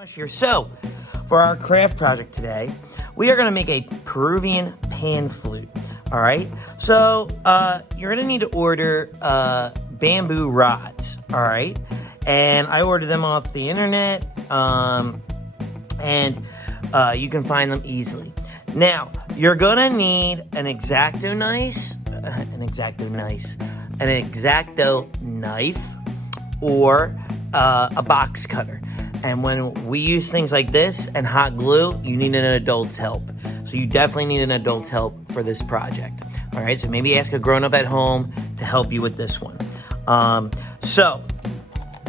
Mush here. So, for our craft project today, we are going to make a Peruvian pan flute. All right. So, you're going to need to order bamboo rods. All right. And I ordered them off the internet, and you can find them easily. Now, you're going to need an X-Acto knife, or a box cutter. And when we use things like this and hot glue, you need an adult's help. So you definitely need an adult's help for this project. All right, so maybe ask a grown-up at home to help you with this one. So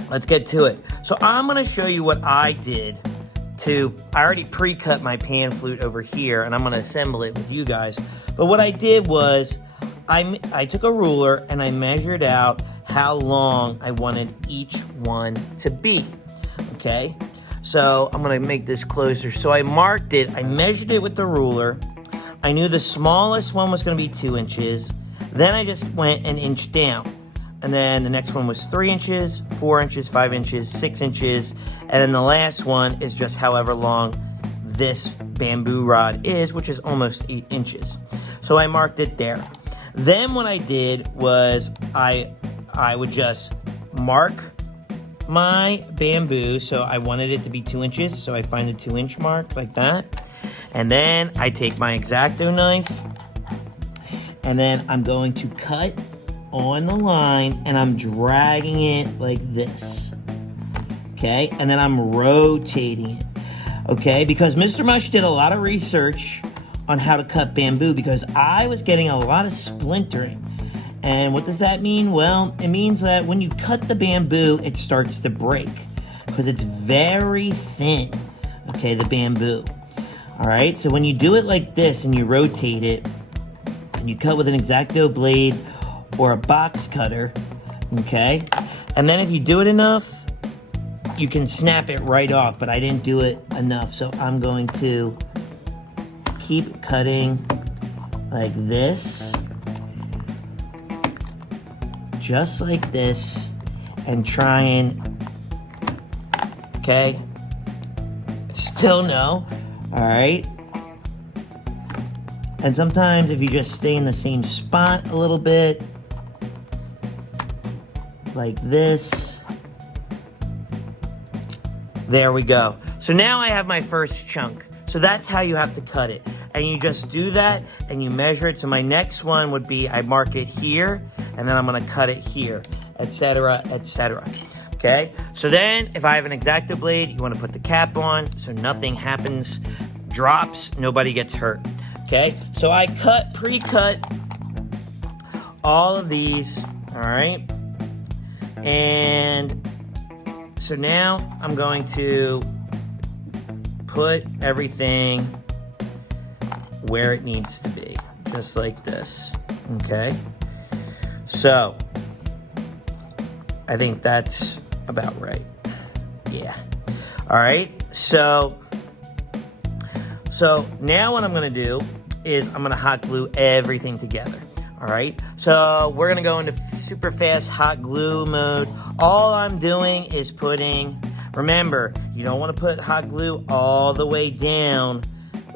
let's get to it. So I'm gonna show you what I did I already pre-cut my pan flute over here, and I'm gonna assemble it with you guys. But what I did was, I took a ruler and I measured out how long I wanted each one to be. Okay, so I'm gonna make this closer. So I marked it, I measured it with the ruler. I knew the smallest one was gonna be 2 inches. Then I just went an inch down. And then the next one was 3 inches, 4 inches, 5 inches, 6 inches. And then the last one is just however long this bamboo rod is, which is almost 8 inches. So I marked it there. Then what I did was I would just mark my bamboo. So I wanted it to be 2 inches. So I find the 2-inch mark like that. And then I take my X-Acto knife, and then I'm going to cut on the line, and I'm dragging it like this. Okay, and then I'm rotating it. Okay, because Mr. Mush did a lot of research on how to cut bamboo, because I was getting a lot of splintering. And what does that mean? Well, it means that when you cut the bamboo, it starts to break because it's very thin. Okay, the bamboo. All right, so when you do it like this and you rotate it and you cut with an X-Acto blade or a box cutter, okay, and then if you do it enough, you can snap it right off, but I didn't do it enough, so I'm going to keep cutting like this, just like this, and try and, okay, still no, all right. And sometimes if you just stay in the same spot a little bit, like this, there we go. So now I have my first chunk. So that's how you have to cut it. And you just do that and you measure it. So my next one would be, I mark it here, and then I'm gonna cut it here, etc., etc. Okay, so then if I have an X-Acto blade, you wanna put the cap on so nothing happens, drops, nobody gets hurt. Okay, so I pre-cut all of these, all right? And so now I'm going to put everything where it needs to be, just like this, okay? So I think that's about right. Yeah. All right, so now what I'm gonna do is I'm gonna hot glue everything together. All right, so we're gonna go into super fast hot glue mode. All I'm doing is remember, you don't wanna put hot glue all the way down,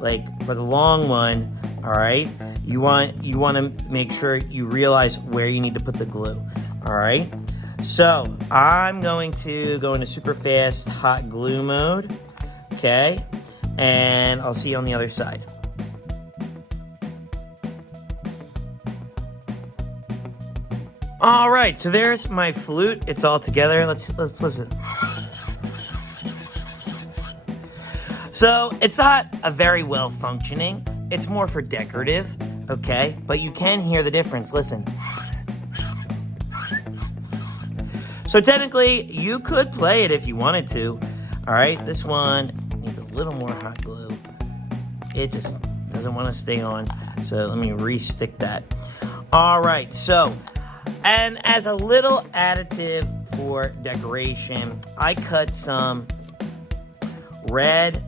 like for the long one, all right? You wanna make sure you realize where you need to put the glue, all right? So I'm going to go into super fast hot glue mode, okay? And I'll see you on the other side. All right, so there's my flute. It's all together. Let's listen. So it's not a very well functioning. It's more for decorative, okay? But you can hear the difference. Listen. So technically, you could play it if you wanted to. All right, this one needs a little more hot glue. It just doesn't want to stay on. So let me re-stick that. All right, so, and as a little additive for decoration, I cut some red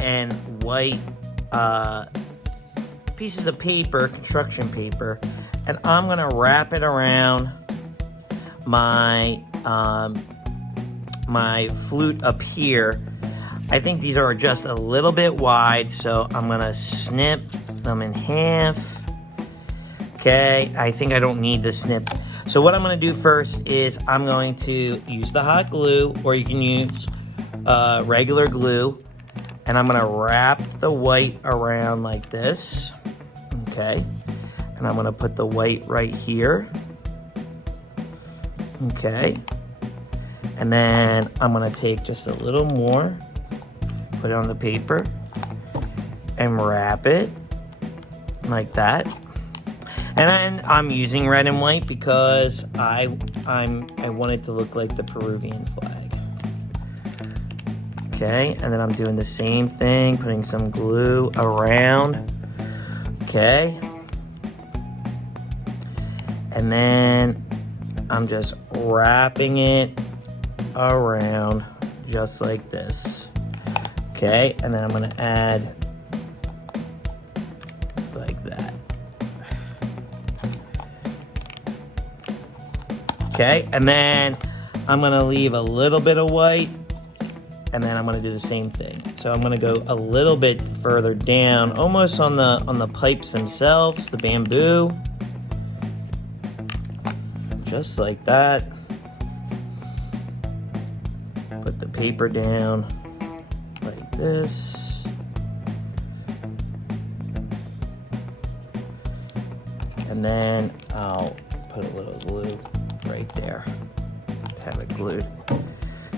and white pieces of paper, construction paper, and I'm gonna wrap it around my my flute up here, I think these are just a little bit wide, so I'm gonna snip them in half. Okay, I think I don't need the snip. So what I'm gonna do first is I'm going to use the hot glue, or you can use regular glue, and I'm gonna wrap the white around like this, okay? And I'm gonna put the white right here, okay? And then I'm gonna take just a little more, put it on the paper, and wrap it like that. And then I'm using red and white because I want it to look like the Peruvian flag. Okay, and then I'm doing the same thing, putting some glue around. Okay. And then I'm just wrapping it around just like this. Okay, and then I'm gonna add like that. Okay, and then I'm gonna leave a little bit of white, and then I'm gonna do the same thing. So I'm gonna go a little bit further down, almost on the pipes themselves, the bamboo. Just like that. Put the paper down like this. And then I'll put a little glue right there. Have it glued.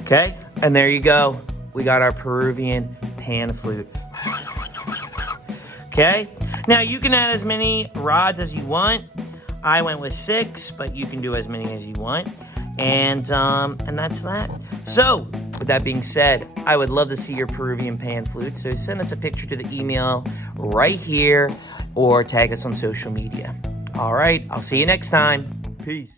Okay, and there you go. We got our Peruvian pan flute. Okay, now you can add as many rods as you want. I went with 6, but you can do as many as you want. And that's that. So, with that being said, I would love to see your Peruvian pan flute. So send us a picture to the email right here or tag us on social media. All right, I'll see you next time. Peace.